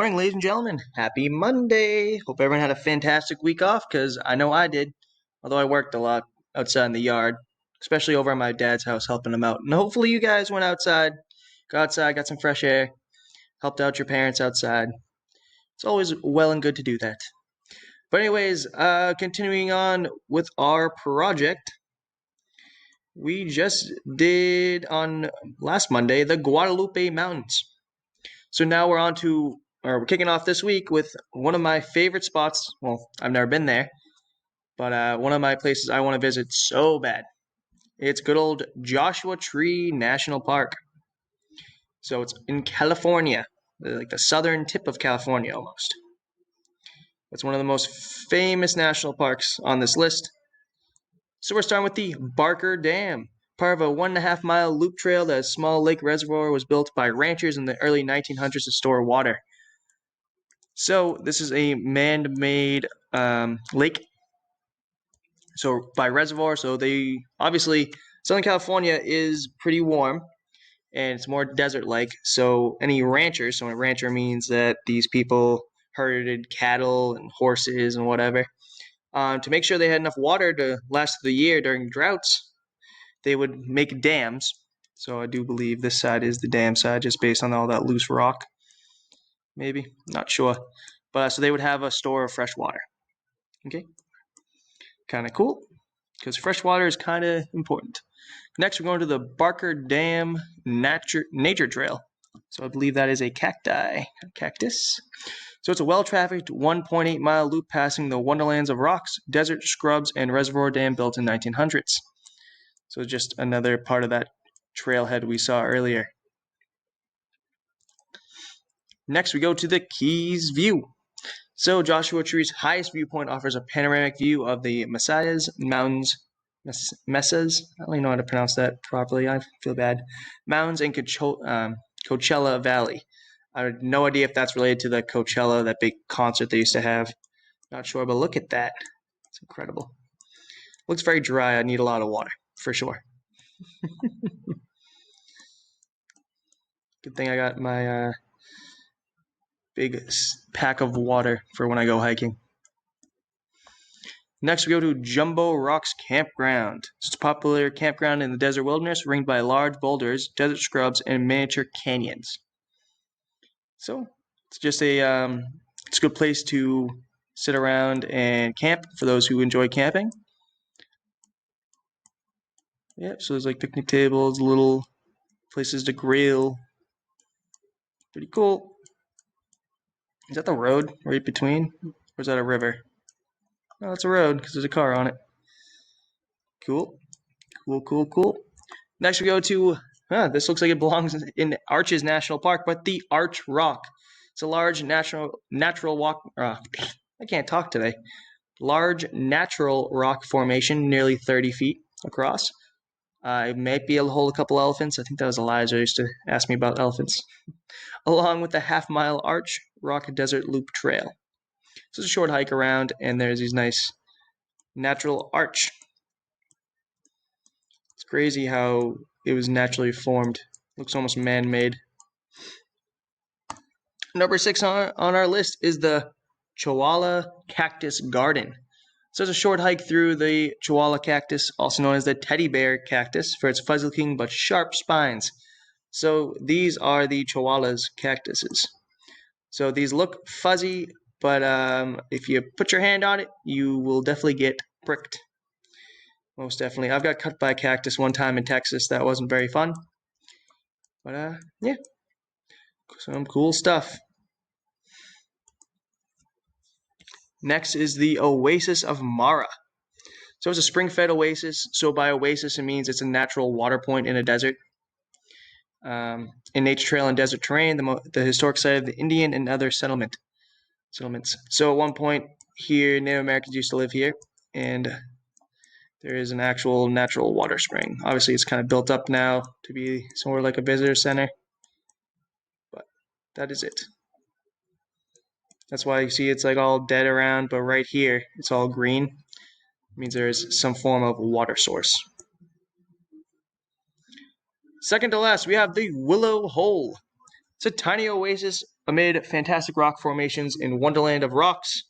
morning, ladies and gentlemen. Happy Monday. Hope everyone had a fantastic week off, because I know I did. Although I worked a lot outside in the yard, especially over at my dad's house helping him out. And hopefully you guys went outside, got some fresh air, helped out your parents outside. It's always well and good to do that. But anyways, continuing on with our project, we just did on last Monday the Guadalupe Mountains. So now we're kicking off this week with one of my favorite spots. Well, I've never been there, but one of my places I want to visit so bad. It's good old Joshua Tree National Park. So it's in California, like the southern tip of California almost. It's one of the most famous national parks on this list. So we're starting with the Barker Dam, part of a 1.5 mile loop trail that a small lake reservoir was built by ranchers in the early 1900s to store water. So this is a man-made lake. So by reservoir, so they obviously Southern California is pretty warm and it's more desert-like. So any ranchers, so a rancher means that these people herded cattle and horses and whatever. To make sure they had enough water to last the year during droughts, they would make dams. So I do believe this side is the dam side, just based on all that loose rock. Maybe, not sure. But so they would have a store of fresh water. Okay, kind of cool, because fresh water is kind of important. Next, we're going to the Barker Dam Nature Trail. So I believe that is a cactus. So it's a well-trafficked 1.8 mile loop passing the wonderlands of rocks, desert, scrubs, and reservoir dam built in 1900s. So just another part of that trailhead we saw earlier. Next, we go to the Keys View. So Joshua Tree's highest viewpoint offers a panoramic view of the Messiah's Mountains, Mesas, I don't even know how to pronounce that properly, I feel bad, mountains and Coachella Valley. I have no idea if that's related to the Coachella, that big concert they used to have. Not sure, but look at that. It's incredible. Looks very dry. I need a lot of water, for sure. Good thing I got my big pack of water for when I go hiking. Next, we go to Jumbo Rocks Campground. It's a popular campground in the desert wilderness, ringed by large boulders, desert scrubs, and miniature canyons. So it's just it's a good place to sit around and camp for those who enjoy camping. Yep, so there's like picnic tables, little places to grill. Pretty cool. Is that the road right between? Or is that a river? No, it's a road because there's a car on it. Cool. Next we go to, this looks like it belongs in Arches National Park, but the Arch Rock. It's a large natural rock. I can't talk today. Large natural rock formation, nearly 30 feet across. It might be able to hold a couple elephants. I think that was Eliza who used to ask me about elephants. Along with the half-mile Arch Rock Desert Loop Trail. So it's a short hike around, and there's these nice natural arch. It's crazy how it was naturally formed. Looks almost man-made. Number 6 on our list is the Chihuahua Cactus Garden. So it's a short hike through the Chihuahua cactus, also known as the teddy bear cactus, for its fuzzy-looking but sharp spines. So these are the Chihuahua's cactuses. So these look fuzzy, but if you put your hand on it, you will definitely get pricked. Most definitely. I've got cut by a cactus one time in Texas. That wasn't very fun. But yeah, some cool stuff. Next is the Oasis of Mara. So it's a spring-fed oasis. So by oasis, it means it's a natural water point in a desert. In nature trail and desert terrain, the historic site of the Indian and other settlements. So at one point here, Native Americans used to live here, and there is an actual natural water spring. Obviously, it's kind of built up now to be somewhere like a visitor center, but that is it. That's why you see it's like all dead around, but right here, it's all green. It means there is some form of water source. Second to last, we have the Willow Hole. It's a tiny oasis amid fantastic rock formations in Wonderland of Rocks.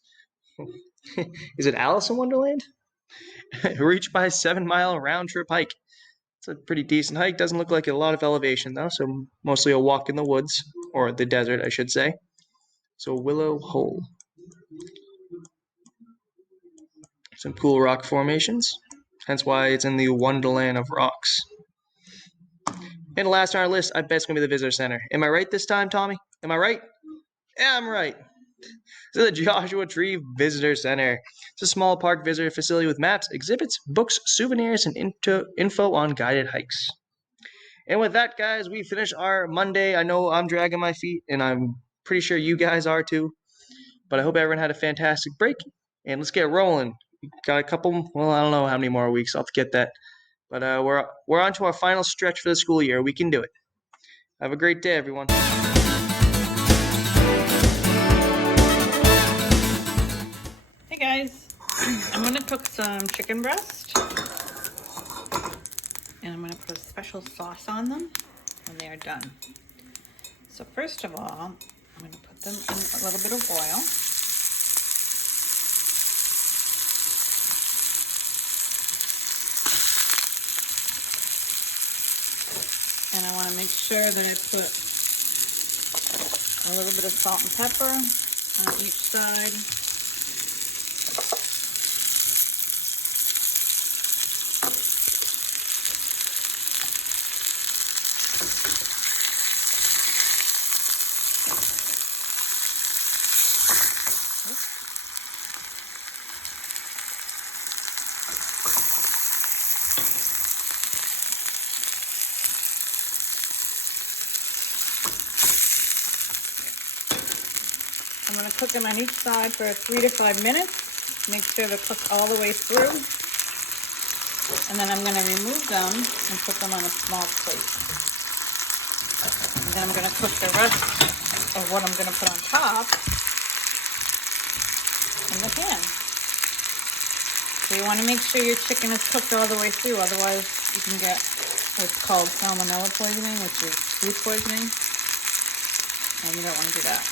Is it Alice in Wonderland? Reached by a 7-mile round-trip hike. It's a pretty decent hike. Doesn't look like a lot of elevation, though, so mostly a walk in the woods, or the desert, I should say. So Willow Hole. Some cool rock formations, hence why it's in the Wonderland of Rocks. And last on our list, I bet it's going to be the Visitor Center. Am I right this time, Tommy? Am I right? Yeah, I'm right. This is the Joshua Tree Visitor Center. It's a small park visitor facility with maps, exhibits, books, souvenirs, and info on guided hikes. And with that, guys, we finish our Monday. I know I'm dragging my feet, and I'm pretty sure you guys are too. But I hope everyone had a fantastic break, and let's get rolling. We got a couple, well, I don't know how many more weeks. I'll have to get that. But we're on to our final stretch for the school year. We can do it. Have a great day, everyone. Hey guys, I'm going to cook some chicken breast, and I'm going to put a special sauce on them when they are done. So first of all, I'm going to put them in a little bit of oil. And I want to make sure that I put a little bit of salt and pepper on each side. I'm going to cook them on each side for 3 to 5 minutes. Make sure they're cooked all the way through. And then I'm going to remove them and put them on a small plate. And then I'm going to cook the rest of what I'm going to put on top in the pan. So you want to make sure your chicken is cooked all the way through, otherwise you can get what's called salmonella poisoning, which is food poisoning, and you don't want to do that.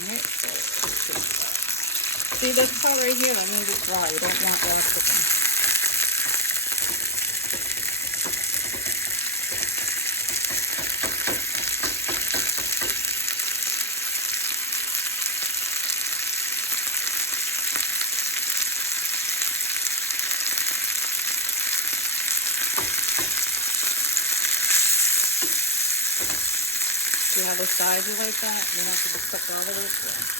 Alright, so see this part right here, that means it's raw. You don't want raw chicken. See how the sides are like that? You have to be cooked all the way through.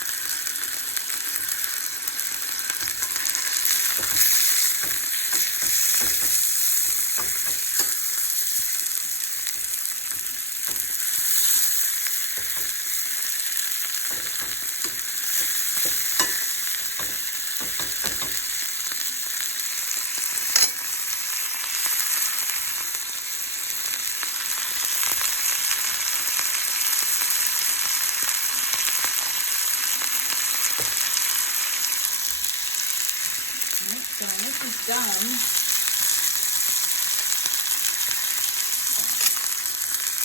So when this is done,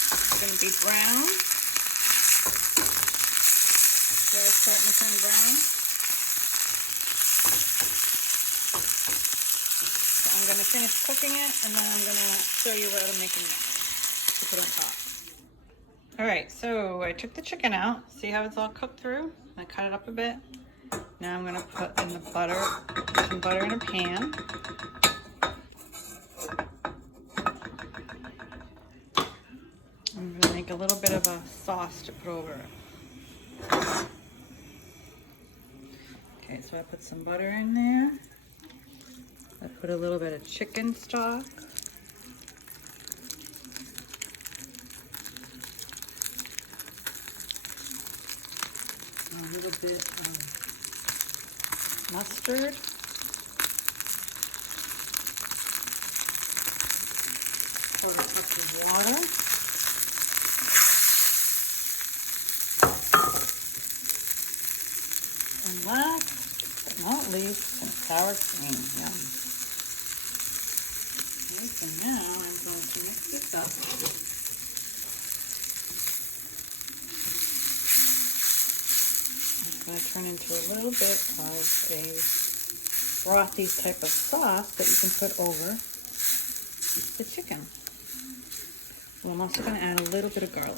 it's going to be brown. So it's starting to turn brown. So I'm going to finish cooking it, and then I'm going to show you what I'm making next to put on top. Alright, so I took the chicken out. See how it's all cooked through? I cut it up a bit. Now I'm going to put in the butter, some butter in a pan. I'm going to make a little bit of a sauce to put over it. Okay, so I put some butter in there. I put a little bit of chicken stock. A little bit of mustard. Pour a cup of water. And last but not least, some sour cream. Yum. Okay, so now I'm going to mix this up. It's going to turn into a little bit of a frothy type of sauce that you can put over the chicken. So I'm also going to add a little bit of garlic.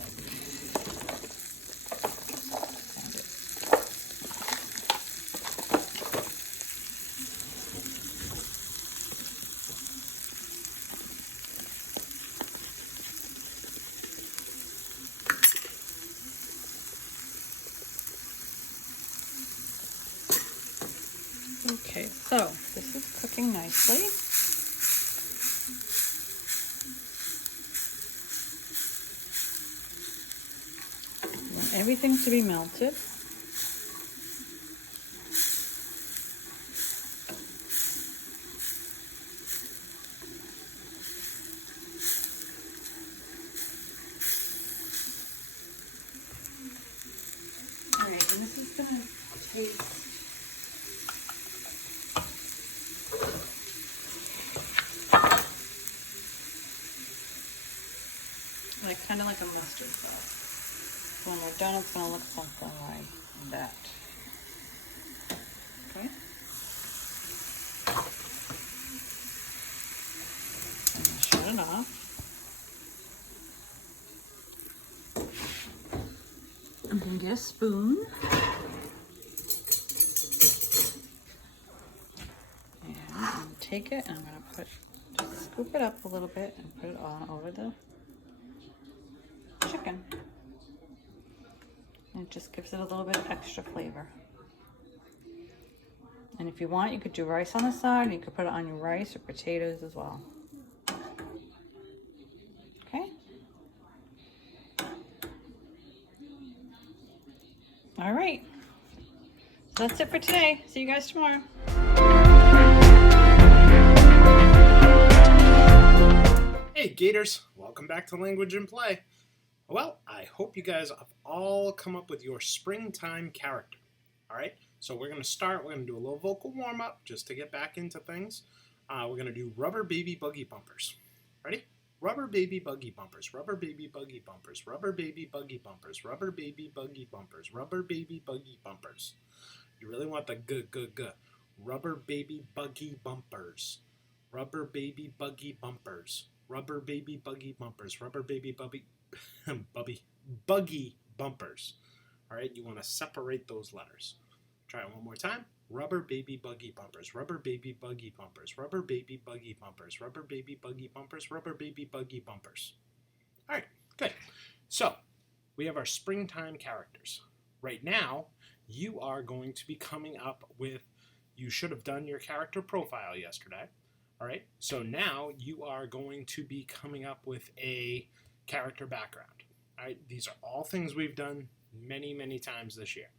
Okay, so this is cooking nicely. I want everything to be melted. Alright, and this is going to take kind of like a mustard sauce. So when we're done, it's going to look something like that. Okay. And shut it off. I'm going to get a spoon. And I'm going to take it and I'm going to just scoop it up a little bit and put it on over the chicken. And it just gives it a little bit of extra flavor. And if you want, you could do rice on the side, and you could put it on your rice or potatoes as well. Okay? All right. So that's it for today. See you guys tomorrow. Hey Gators, welcome back to Language and Play. Well, I hope you guys have all come up with your springtime character. Alright, so we're going to start, we're going to do a little vocal warm-up just to get back into things. We're going to do rubber baby buggy bumpers. Ready? Rubber baby buggy bumpers, rubber baby buggy bumpers, rubber baby buggy bumpers, rubber baby buggy bumpers, rubber baby buggy bumpers. You really want the g. Rubber baby buggy bumpers, rubber baby buggy bumpers, rubber baby buggy bumpers, rubber baby buggy bumpers. All right, you want to separate those letters. Try it one more time. Rubber baby buggy bumpers, rubber baby buggy bumpers, rubber baby buggy bumpers, rubber baby buggy bumpers, rubber baby buggy bumpers. All right, good. So we have our springtime characters. Right now, you are going to be coming up with, you should have done your character profile yesterday. All right, so now you are going to be coming up with a character background. All right, these are all things we've done many times this year.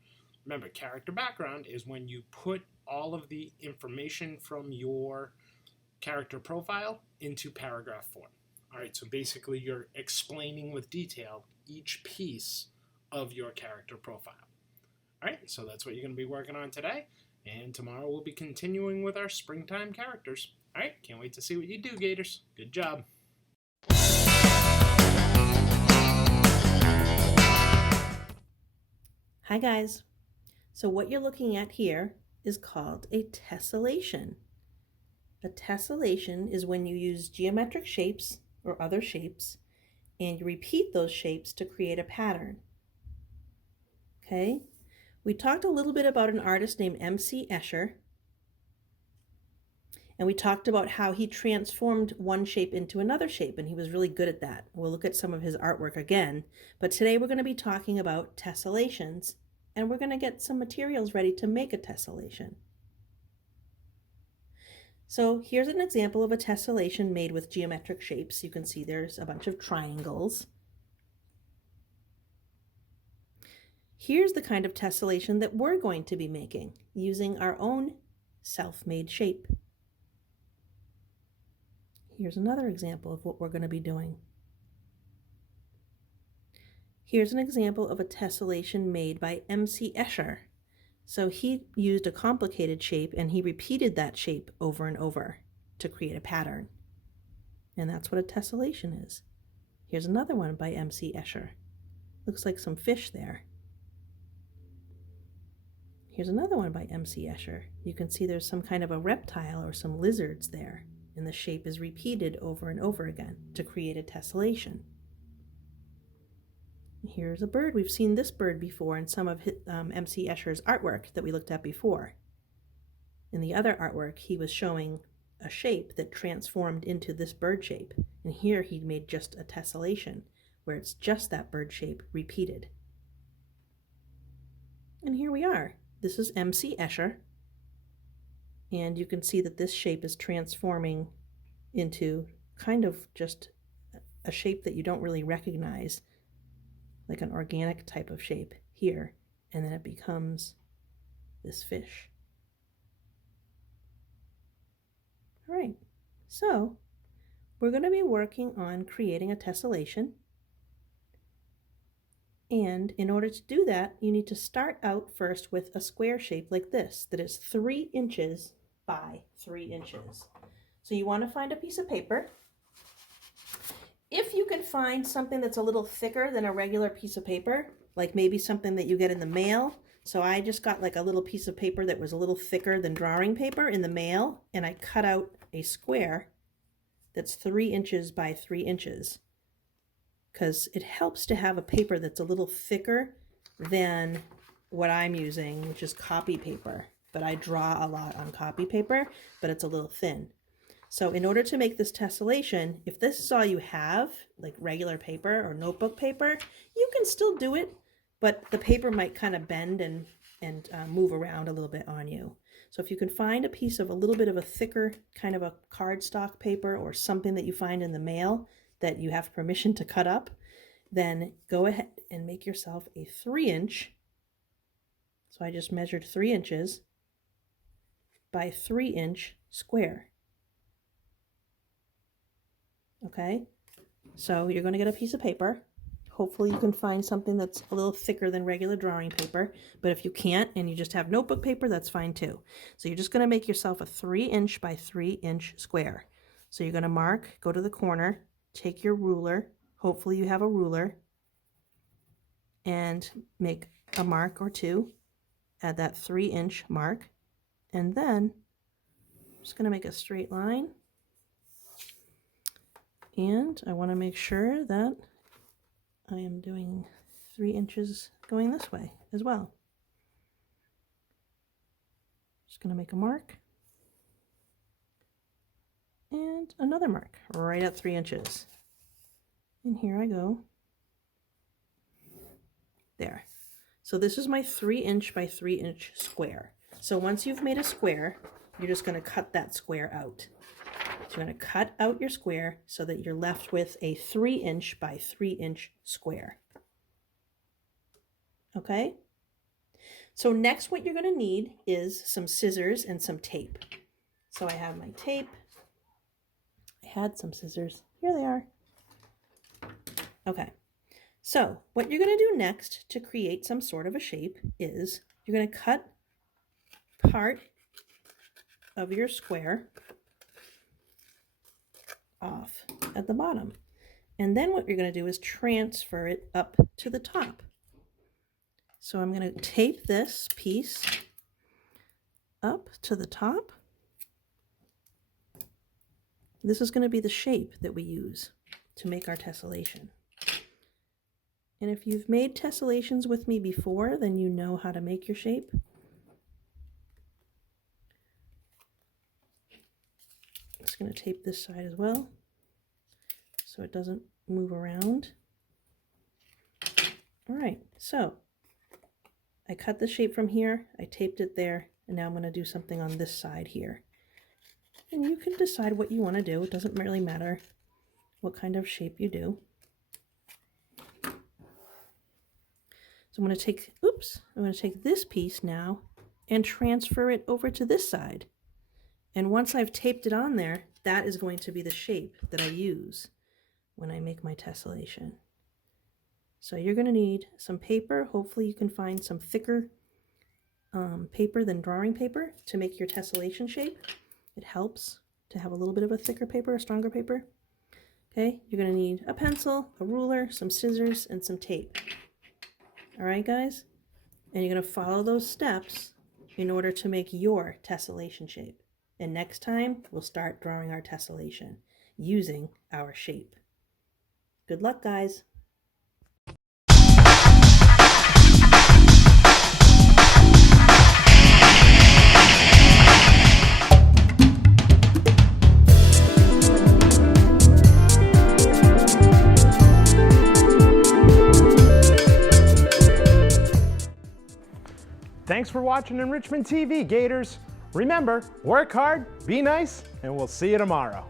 Remember, character background is when you put all of the information from your character profile into paragraph form. All right, so basically you're explaining with detail each piece of your character profile. All right, so that's what you're going to be working on today, and tomorrow we'll be continuing with our springtime characters. All right, can't wait to see what you do, Gators. Good job. Hi guys. So what you're looking at here is called a tessellation. A tessellation is when you use geometric shapes or other shapes and you repeat those shapes to create a pattern. Okay? We talked a little bit about an artist named M.C. Escher, and we talked about how he transformed one shape into another shape, and he was really good at that. We'll look at some of his artwork again, but today we're going to be talking about tessellations, and we're going to get some materials ready to make a tessellation. So here's an example of a tessellation made with geometric shapes. You can see there's a bunch of triangles. Here's the kind of tessellation that we're going to be making using our own self-made shape. Here's another example of what we're going to be doing. Here's an example of a tessellation made by M.C. Escher. So he used a complicated shape and he repeated that shape over and over to create a pattern. And that's what a tessellation is. Here's another one by M.C. Escher. Looks like some fish there. Here's another one by M.C. Escher. You can see there's some kind of a reptile or some lizards there, and the shape is repeated over and over again to create a tessellation. Here's a bird. We've seen this bird before in some of M.C. Escher's artwork that we looked at before. In the other artwork, he was showing a shape that transformed into this bird shape, and here he made just a tessellation, where it's just that bird shape repeated. And here we are. This is M.C. Escher, and you can see that this shape is transforming into kind of just a shape that you don't really recognize, like an organic type of shape here, and then it becomes this fish. All right, so we're going to be working on creating a tessellation. And in order to do that, you need to start out first with a square shape like this that is 3 inches by 3 inches. So you want to find a piece of paper. If you can find something that's a little thicker than a regular piece of paper, like maybe something that you get in the mail. So I just got like a little piece of paper that was a little thicker than drawing paper in the mail, and I cut out a square that's 3 inches by 3 inches. Because it helps to have a paper that's a little thicker than what I'm using, which is copy paper. But I draw a lot on copy paper, but it's a little thin. So in order to make this tessellation, if this is all you have, like regular paper or notebook paper, you can still do it, but the paper might kind of bend and move around a little bit on you. So if you can find a piece of a little bit of a thicker kind of a cardstock paper or something that you find in the mail that you have permission to cut up, then go ahead and make yourself a 3-inch. So I just measured 3 inches by 3-inch square. Okay, so you're going to get a piece of paper. Hopefully you can find something that's a little thicker than regular drawing paper, but if you can't and you just have notebook paper, that's fine too. So you're just going to make yourself a 3-inch by 3-inch square. So you're going to mark, go to the corner, take your ruler, hopefully you have a ruler, and make a mark or two at that 3-inch mark. And then I'm just going to make a straight line. And I want to make sure that I am doing 3 inches going this way as well. Just going to make a mark. And another mark right at 3 inches. And here I go. There. So this is my 3-inch by 3-inch square. So once you've made a square, you're just going to cut that square out. So you're going to cut out your square so that you're left with a 3-inch by 3-inch square. Okay? So next what you're going to need is some scissors and some tape. So I have my tape. I had some scissors. Here they are. Okay. So what you're going to do next to create some sort of a shape is you're going to cut part of your square off at the bottom. And then what you're going to do is transfer it up to the top. So I'm going to tape this piece up to the top. This is going to be the shape that we use to make our tessellation. And if you've made tessellations with me before, then you know how to make your shape. I'm just going to tape this side as well so it doesn't move around. All right, so I cut the shape from here, I taped it there, and now I'm going to do something on this side here. And you can decide what you want to do. It doesn't really matter what kind of shape you do. So I'm going to take this piece now and transfer it over to this side. And once I've taped it on there, that is going to be the shape that I use when I make my tessellation. So you're going to need some paper. Hopefully you can find some thicker paper than drawing paper to make your tessellation shape. It helps to have a little bit of a thicker paper, a stronger paper. Okay, you're going to need a pencil, a ruler, some scissors, and some tape. All right, guys? And you're going to follow those steps in order to make your tessellation shape. And next time, we'll start drawing our tessellation using our shape. Good luck, guys! Thanks for watching Enrichment TV, Gators. Remember, work hard, be nice, and we'll see you tomorrow.